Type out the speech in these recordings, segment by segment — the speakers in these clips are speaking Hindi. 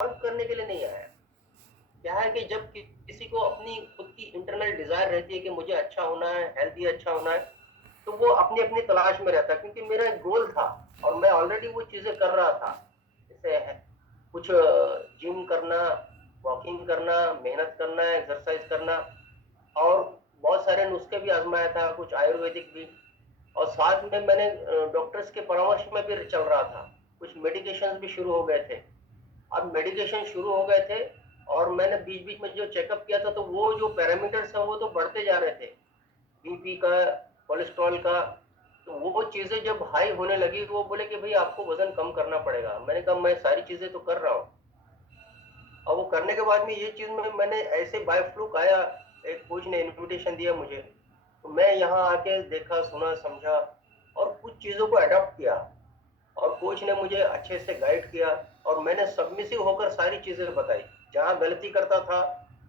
करने के लिए नहीं आया। क्या है कि जब किसी को अपनी खुद की इंटरनल डिजायर रहती है कि मुझे अच्छा होना है, हेल्थी अच्छा होना है, तो वो अपनी अपनी तलाश में रहता है। क्योंकि मेरा एक गोल था और मैं ऑलरेडी वो चीजें कर रहा था, जैसे है कुछ जिम करना, वॉकिंग करना, मेहनत करना, एक्सरसाइज करना, और बहुत सारे नुस्खे भी आजमाया था, कुछ आयुर्वेदिक भी। और साथ में मैंने डॉक्टर्स के परामर्श में भी चल रहा था, कुछ मेडिकेशन भी शुरू हो गए थे। अब मेडिकेशन शुरू हो गए थे और मैंने बीच बीच में जो चेकअप किया था, तो वो जो पैरामीटर्स हैं वो तो बढ़ते जा रहे थे, बीपी का, कोलेस्ट्रॉल का। तो वो चीजें जब हाई होने लगी तो वो बोले कि भाई आपको वजन कम करना पड़ेगा। मैंने कहा मैं सारी चीजें तो कर रहा हूँ। और वो करने के बाद में ये चीज में मैंने ऐसे बाय फ्लूक आया, एक कोच ने इन्विटेशन दिया मुझे, तो मैं यहाँ आके देखा, सुना, समझा और कुछ चीजों को अडॉप्ट किया। और कोच ने मुझे अच्छे से गाइड किया और मैंने सबमिसिव होकर सारी चीजें बताई। जहाँ गलती करता था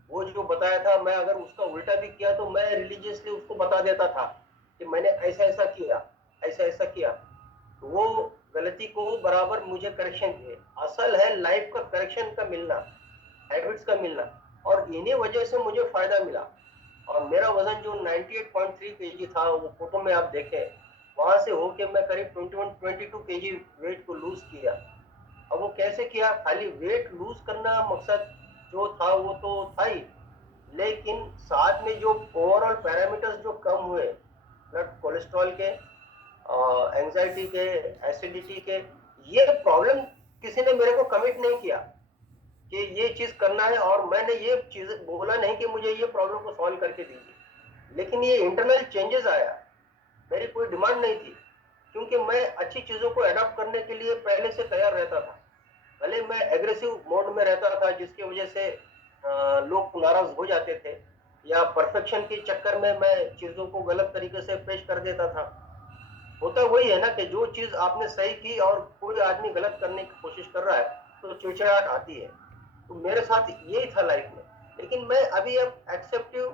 वो जो बताया था, मैं अगर उसका उल्टा भी किया तो मैं रिलीजियसली उसको बता देता था कि मैंने ऐसा ऐसा किया, ऐसा ऐसा किया। तो वो गलती को बराबर मुझे करेक्शन दिए। असल है लाइफ का करेक्शन का मिलना, हैबिट्स का मिलना। और इन्हीं वजह से मुझे फायदा मिला। और मेरा वजन जो 98.3 केजी था, वो फोटो में आप देखें, वहां से होके मैं करीब 22 केजी वेट को लूज किया। अब वो कैसे किया? खाली वेट लूज करना मकसद जो था वो तो था ही, लेकिन साथ में जो ओवरऑल पैरामीटर्स जो कम हुए, ब्लड कोलेस्ट्रॉल के, एंजाइटी के, एसिडिटी के, ये प्रॉब्लम किसी ने मेरे को कमिट नहीं किया कि ये चीज करना है। और मैंने ये चीज बोला नहीं कि मुझे ये प्रॉब्लम को सॉल्व करके दीजिए, लेकिन ये इंटरनल चेंजेस आया। मेरी कोई डिमांड नहीं थी, क्योंकि मैं अच्छी चीजों को अडॉप्ट करने के लिए पहले से तैयार रहता था। भले मैं एग्रेसिव मोड में रहता था जिसकी वजह से लोग नाराज हो जाते थे, या परफेक्शन के चक्कर में मैं चीजों को गलत तरीके से पेश कर देता था। होता वही है ना कि जो चीज आपने सही की और कोई आदमी गलत करने की कोशिश कर रहा है तो चिड़चिड़ाहट आती है। तो मेरे साथ यही था लाइफ में। लेकिन मैं अभी अब एक्सेप्टिव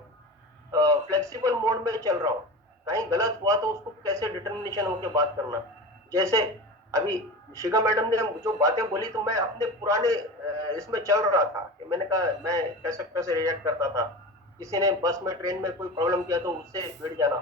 फ्लेक्सिबल मोड में चल रहा हूँ। कहीं गलत हुआ तो उसको कैसे डिटर्मिनेशन होकर बात करना। जैसे अभी शिखा मैडम ने जो बातें बोली, तो मैं अपने पुराने इसमें चल रहा था कि मैंने कहा मैं कैसे कैसे रिएक्ट करता था। किसी ने बस में, ट्रेन में कोई प्रॉब्लम किया तो उससे भिड़ जाना,